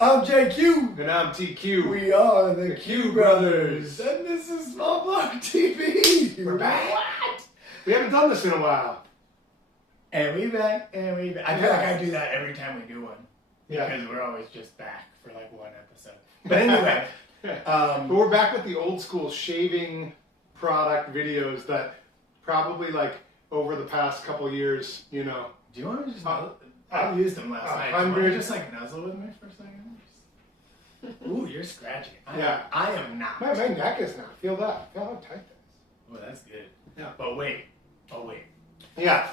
I'm JQ. And I'm TQ. We are the Q Brothers. And this is SmallflowerTV. We're back. What? We haven't done this in a while. And we back, and we back. I feel like I do that every time we do one. Yeah. Because we're always just back for like one episode. But anyway. But we're back with the old school shaving product videos that probably like over the past couple years, you know. Do you want to just... I used them last night. Do you want to just like nuzzle with me for a second? Ooh, you're scratching. I am not. My neck is not. Feel that. Feel how tight that is. Oh, that's good. Yeah. But wait. Oh, wait. Yeah.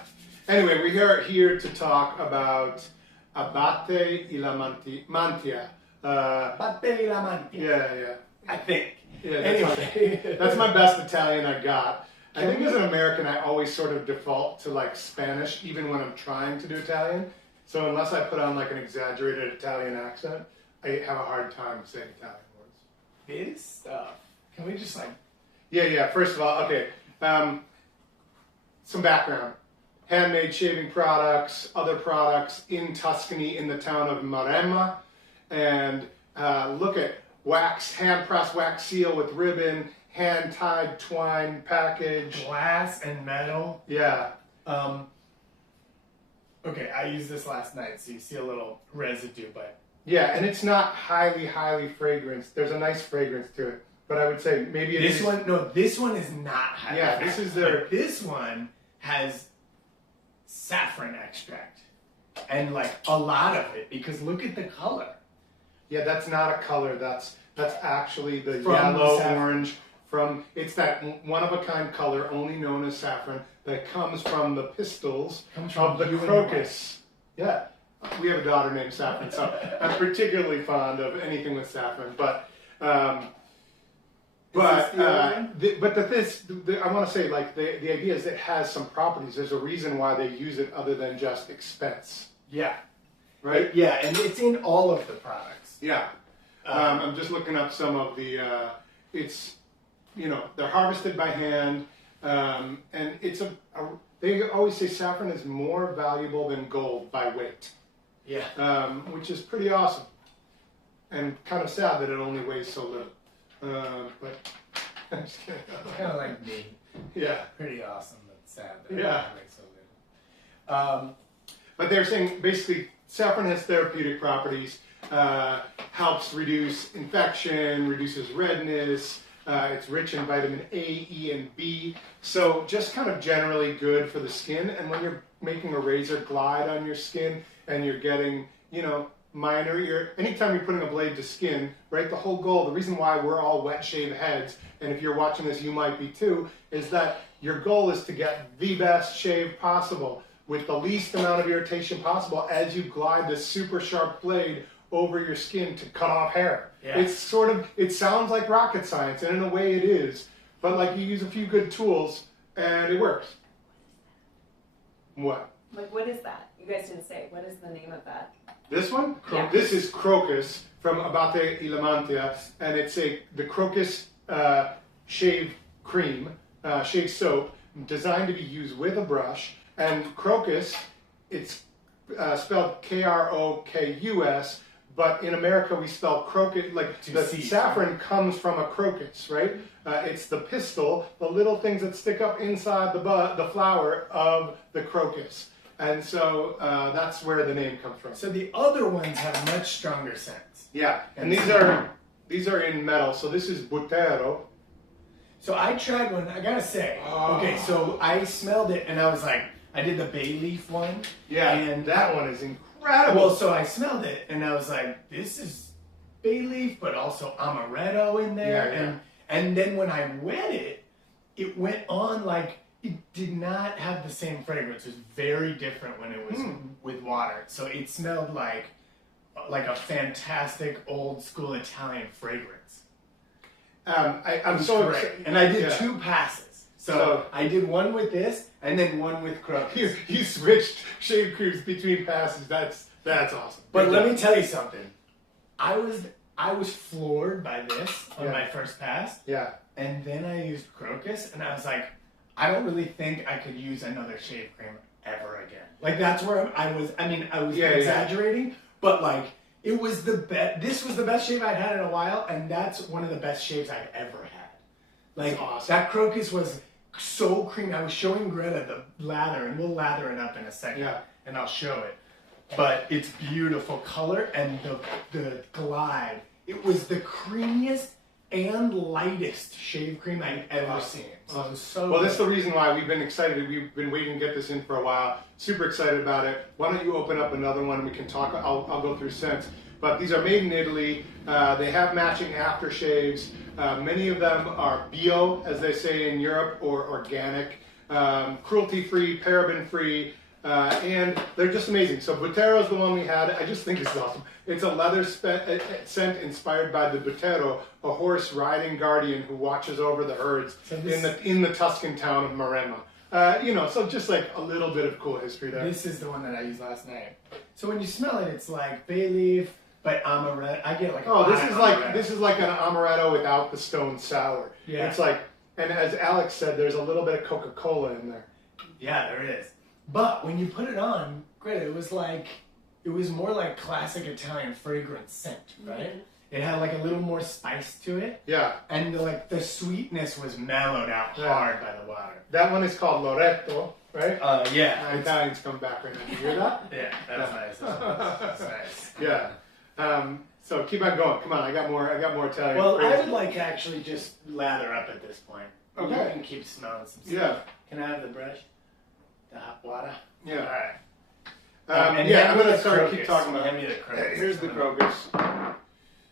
Anyway, we're here to talk about Abbate Y La Mantia. Abbate Y La Mantia. Yeah. I think. Yeah, Anyway. that's my best Italian I got. I think as an American, I always sort of default to like Spanish, even when I'm trying to do Italian. So unless I put on like an exaggerated Italian accent, I have a hard time saying Italian words. This stuff. Can we just like... Yeah. First of all, okay. Some background. Handmade shaving products, other products in Tuscany in the town of Maremma. And look at wax, hand-pressed wax seal with ribbon, hand-tied twine package. Glass and metal. Yeah. Okay, I used this last night, so you see a little residue, but... Yeah, and it's not highly fragranced. There's a nice fragrance to it. But I would say maybe this one, no, this one is not highly fragranced. This is their... But this one has saffron extract. And like a lot of it, because look at the color. Yeah, that's not a color. That's actually the From yellow, the orange. It's that one-of-a-kind color, only known as saffron, that comes from the pistils of the crocus. Yeah, we have a daughter named Saffron, so I'm particularly fond of anything with saffron. But I want to say, like the idea is it has some properties. There's a reason why they use it other than just expense. Yeah. Right. Yeah, and it's in all of the products. Yeah. I'm just looking up some of the. They're harvested by hand, and it's they always say saffron is more valuable than gold by weight. Yeah. Which is pretty awesome, and kind of sad that it only weighs so little. But I'm just kidding. Kind of like me. Yeah. Pretty awesome, but sad that Yeah. it only weighs so little. But they're saying basically saffron has therapeutic properties, helps reduce infection, reduces redness. It's rich in vitamin A, E, and B, so just kind of generally good for the skin. And when you're making a razor glide on your skin and you're getting, anytime you're putting a blade to skin, right, the whole goal, the reason why we're all wet shave heads, and if you're watching this, you might be too, is that your goal is to get the best shave possible with the least amount of irritation possible as you glide this super sharp blade over your skin to cut off hair. Yeah. It sounds like rocket science, and in a way it is, but like you use a few good tools and it works. What? Like, what is that? You guys didn't say. What is the name of that? This one? Yeah. This is Crocus from Abbate Y La Mantia, and it's the Crocus shave cream, shave soap, designed to be used with a brush. And Crocus, it's spelled K-R-O-K-U-S, but in America we spell crocus, like the saffron comes from a crocus, right? It's the pistil, the little things that stick up inside the flower of the crocus. And so that's where the name comes from. So the other ones have much stronger scents. Yeah, and these are in metal. So this is Buttero. So I tried one, I gotta say. Okay, so I smelled it and I was like, I did the bay leaf one. Yeah, and that one is incredible. Well, so I smelled it and I was like, this is bay leaf, but also amaretto in there. Yeah. And then when I wet it, it went on like, it did not have the same fragrance. It was very different when it was with water. So it smelled like a fantastic old school Italian fragrance. I'm so excited. And I did 2 passes. So I did one with this and then one with Crocus. You switched shave creams between passes. That's awesome. But let me tell you something. I was floored by this on my first pass. Yeah. And then I used Crocus and I was like, I don't really think I could use another shave cream ever again. Like that's where I was exaggerating, but like It was the best. This was the best shave I'd had in a while, and that's one of the best shaves I've ever had. Like, That's awesome. that crocus was so creamy. I was showing Greta the lather, and we'll lather it up in a second, Yeah. and I'll show it. But it's beautiful color, and the glide. It was the creamiest and lightest shave cream I've ever seen. So it was so Well, good. that's the reason why we've been excited. We've been waiting to get this in for a while. Super excited about it. Why don't you open up another one and we can talk. I'll go through scents. But these are made in Italy. They have matching aftershaves. Many of them are bio, as they say in Europe, or organic, cruelty-free, paraben-free, and they're just amazing. So Buttero is the one we had. I just think it's awesome. It's a leather scent inspired by the Buttero, a horse riding guardian who watches over the herds in the Tuscan town of Maremma. So just like a little bit of cool history there. This is the one that I used last night. So when you smell it, it's like bay leaf, but amaretto. I get like This is like an amaretto without the stone sour. Yeah. It's like, and as Alex said, there's a little bit of Coca-Cola in there. Yeah, there is. But when you put it on, great. It was more like classic Italian fragrance scent, right? It had like a little more spice to it. Yeah. And the sweetness was mellowed out hard by the water. That one is called Loreto, right? Yeah. Italians come back right now. You hear that? Yeah, that's nice. That's nice. Yeah. So keep on going. Come on, I got more Italian. Well, I phrases. would like to actually just lather up at this point. Okay. You can keep smelling some stuff. Yeah. Can I have the brush? The hot water? Yeah. All right. I'm hand going me to the start crocus. keep talking about. Hand me the crocus. Here's the crocus.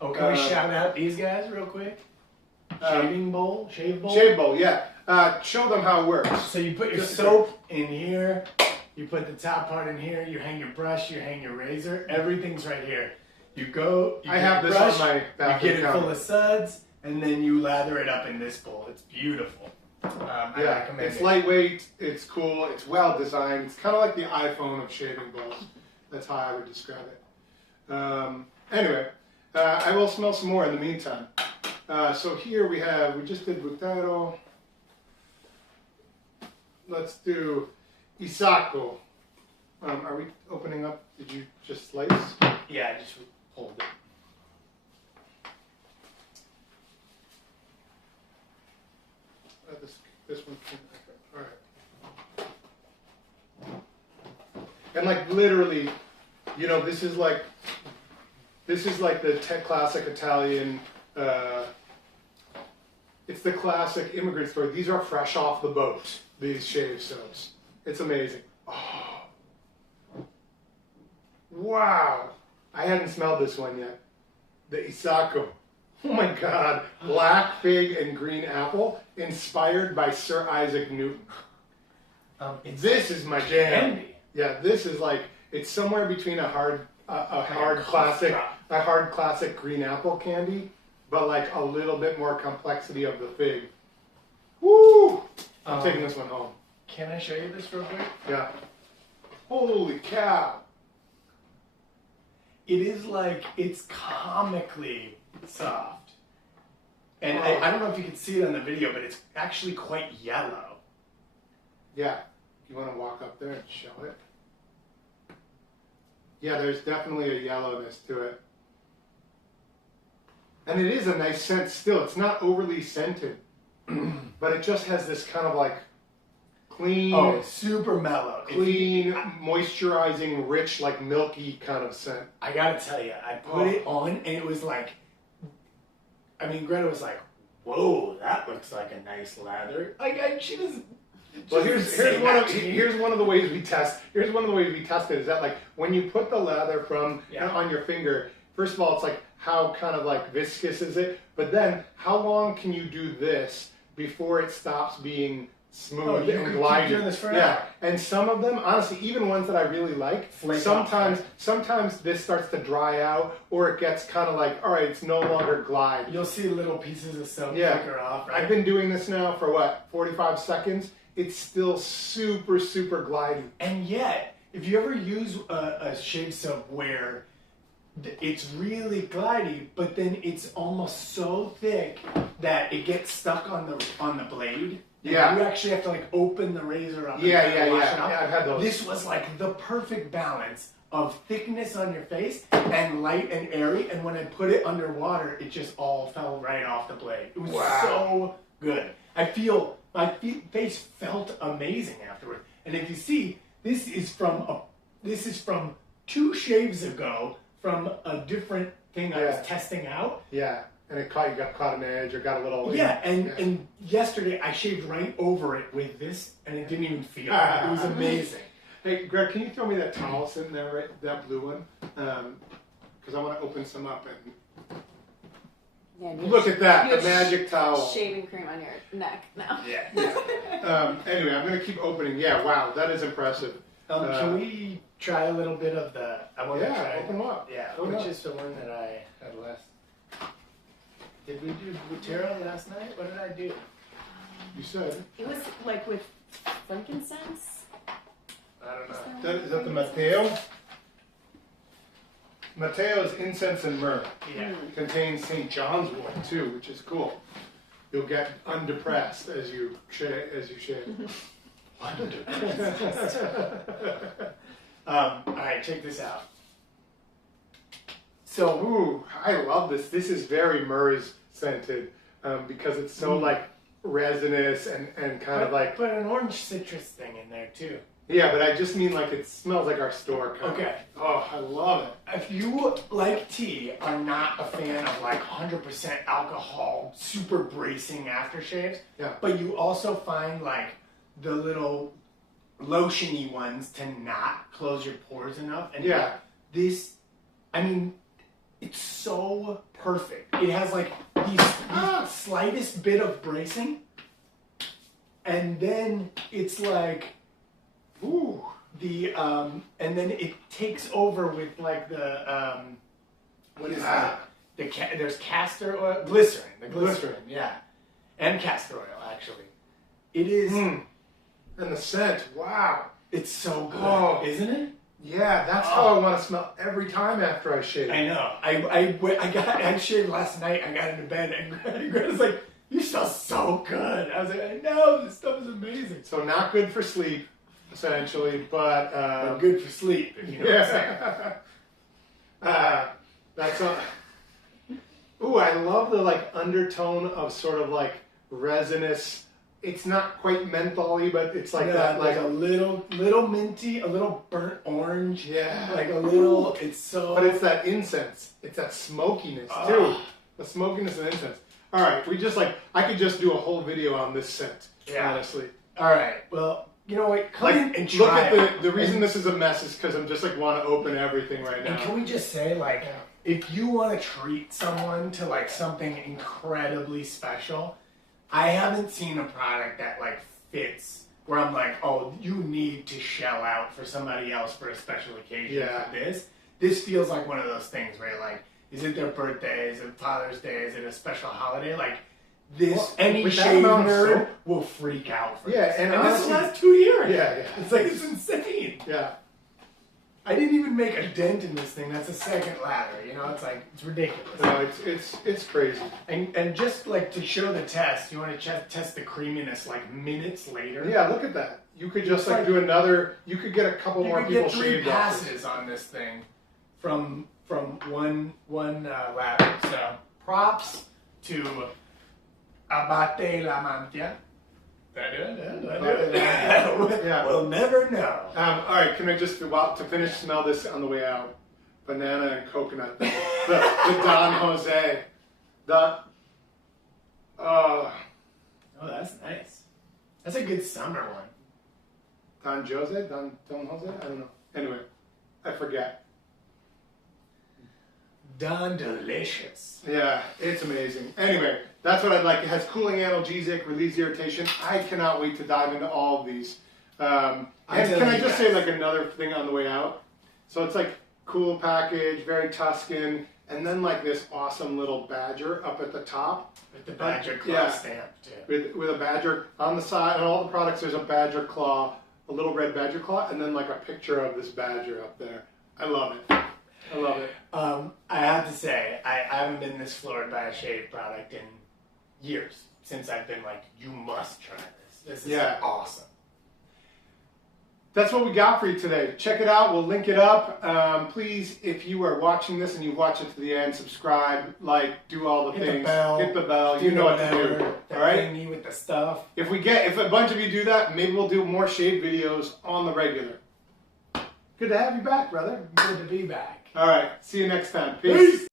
Oh, can we shout out these guys real quick? Shave bowl. Shave bowl, yeah. Show them how it works. So you put your Just soap in here. You put the top part in here. You hang your brush. You hang your razor. Everything's right here. You go. You I get have your this brush, on my bathroom You get it counter. full of suds, and then you lather it up in this bowl. It's beautiful. I recommend it's it. lightweight, it's cool, it's well designed. It's kind of like the iPhone of shaving bowls. That's how I would describe it. Anyway, I will smell some more in the meantime. So here we just did Buttero. Let's do Isacco. Are we opening up? Did you just slice? Yeah, I just hold it. This one. All right. And like literally, this is like the classic Italian. It's the classic immigrant story. These are fresh off the boat. These shave soaps. It's amazing. Oh. Wow. I hadn't smelled this one yet. The Isacco. Oh my God. Black fig and green apple, inspired by Sir Isaac Newton. This is my jam. Candy. Yeah, this is like, it's somewhere between a hard classic green apple candy, but like a little bit more complexity of the fig. Woo! I'm taking this one home. Can I show you this real quick? Yeah. Holy cow. It is like, it's comically soft. And I don't know if you can see it on the video, but it's actually quite yellow. Yeah. You want to walk up there and show it? Yeah, there's definitely a yellowness to it. And it is a nice scent still. It's not overly scented, but it just has this kind of like clean, it's super mellow. clean, moisturizing, rich, like milky kind of scent. I gotta tell you, I put it on and it was like, Greta was like, "Whoa, that looks like a nice lather." She doesn't. Well, here's one of the ways we test. Here's one of the ways we test it. Is that like when you put the lather on your finger? First of all, it's like how kind of like viscous is it? But then how long can you do this before it stops being smooth you and could gliding? keep doing this forever. And some of them, honestly, even ones that I really like, sometimes this starts to dry out, or it gets kind of like, all right, it's no longer glide. You'll see little pieces of soap flicker off. Right? I've been doing this now for 45 seconds. It's still super, super gliding. And yet, if you ever use a shave soap where it's really glidey, but then it's almost so thick that it gets stuck on the blade. Yeah. You actually have to like open the razor up. Yeah. And wash it off. Yeah, I've had those. This was like the perfect balance of thickness on your face and light and airy. And when I put it underwater, it just all fell right off the blade. It was so good. I feel my face felt amazing afterward. And if you see, this is from 2 shaves ago from a different thing I was testing out. Yeah. And you got caught an edge or got a little... Yeah, and yesterday I shaved right over it with this, and it didn't even feel it. It was amazing. Hey, Greg, can you throw me that towel sitting there, right? That blue one? Because I want to open some up and... Look at that, the magic towel. Shaving cream on your neck now. Yeah. Anyway, I'm going to keep opening. Yeah, wow, that is impressive. Can we try a little bit of the... I want to try open them up. Yeah, which is the one that I had last... Did we do Buttero last night? What did I do? You said. It was like with frankincense. I don't know. Is that the Matteo? Matteo's incense and myrrh. Yeah. Contains St. John's wort too, which is cool. You'll get undepressed as you shave. Undepressed. All right, check this out. So, ooh, I love this. This is very Merz scented because it's so like resinous and kind of like... Put an orange citrus thing in there too. Yeah, but I just mean like it smells like our store kind Okay. of. Oh, I love it. If you, like tea, are not a fan of like 100% alcohol, super bracing aftershaves, but you also find like the little lotiony ones to not close your pores enough. And this, I mean... It's so perfect. It has like the slightest bit of bracing, and then it's like, and then it takes over with like the what is that? There's castor oil, glycerin, and castor oil actually. It is, and the scent. Wow, it's so good, isn't it? Yeah, that's how I want to smell every time after I shave. I know. I shaved last night. I got into bed, and Greta's like, "You smell so good." I was like, "I know. This stuff is amazing." So not good for sleep, essentially, but good for sleep. If you know what I'm saying. That's a. Ooh, I love the like undertone of sort of like resinous. It's not quite mentholy, but it's like that, like a little minty, a little burnt orange. Yeah, like a little. It's so. But it's that incense. It's that smokiness too. The smokiness and incense. All right, I could just do a whole video on this scent. Yeah. Honestly. All right. Well, you know what? Come in and look try at the reason this is a mess is because I'm just like want to open everything right now. And can we just say like, if you want to treat someone to like something incredibly special. I haven't seen a product that like fits where I'm like, oh, you need to shell out for somebody else for a special occasion for this. This feels like one of those things where you're like, is it their birthday? Is it Father's Day? Is it a special holiday? Like this, any shave nerd will freak out for this. And this is the last 2 years. Yeah. It's like, it's insane. Yeah. I didn't even make a dent in this thing. That's a second ladder. You know, it's like, it's ridiculous. No, it's crazy. And just like to show the test, you want to test the creaminess like minutes later. Yeah, look at that. You could just like do another. You could get a couple more people shaved. You could get 3 passes on this thing from one ladder. So props to Abbate Y La Mantia. We'll never know. All right, can I just to finish smell this on the way out? Banana and coconut. The Don Jose. Oh, that's nice. That's a good summer one. Don Jose? Don Jose? I don't know. Anyway, I forget. Don Delicious. Yeah, it's amazing. Anyway, that's what I'd like. It has cooling analgesic, relieves irritation. I cannot wait to dive into all of these. And can I just say like another thing on the way out? So it's like cool package, very Tuscan, and then like this awesome little badger up at the top. With the badger claw stamp too. With a badger on the side, on all the products there's a badger claw, a little red badger claw, and then like a picture of this badger up there. I love it. I love it. I have to say, I haven't been this floored by a shave product in years. Since I've been like, you must try this. This is awesome. That's what we got for you today. Check it out. We'll link it up. Please, if you are watching this and you watch it to the end, subscribe, like, do all the things. Hit the bell. You know what to do. All right. Thingy with the stuff. If a bunch of you do that, maybe we'll do more shave videos on the regular. Good to have you back, brother. Good to be back. All right. See you next time. Peace.